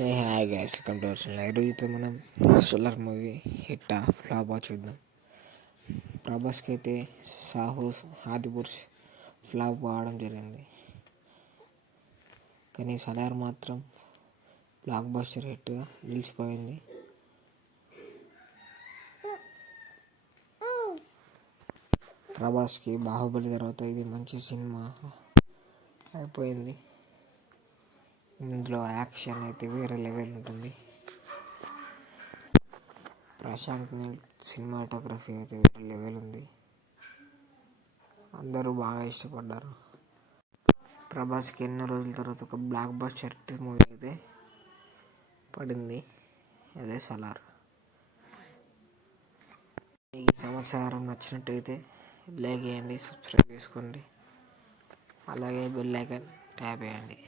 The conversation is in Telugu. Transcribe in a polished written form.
A hi guys, welcome to our channel. ఈరోజుతో మనం సోలార్ మూవీ హిట్టా ఫ్లాపా చూద్దాం. ప్రభాస్కి అయితే సాహో ఆదిపురుష్ ఫ్లాప్ కావడం జరిగింది, కానీ సలార్ మాత్రం బ్లాక్ బస్టర్ హిట్గా నిలిచిపోయింది. ప్రభాస్కి బాహుబలి తర్వాత ఇది మంచి సినిమా అయిపోయింది. ఇందులో యాక్షన్ అయితే వేరే లెవెల్ ఉంటుంది. ప్రశాంత్ నీల్ సినిమాటోగ్రఫీ అయితే వేరే లెవెల్ ఉంది. అందరూ బాగా ఇష్టపడ్డారు. ప్రభాస్కి ఎన్నో రోజుల తర్వాత ఒక బ్లాక్ బస్టర్ మూవీ అయితే పడింది, అదే సలార్. ఈ సమాచారం నచ్చినట్టయితే లైక్ చేయండి, సబ్స్క్రైబ్ చేసుకోండి, అలాగే బెల్ ఐకాన్ ట్యాప్ చేయండి.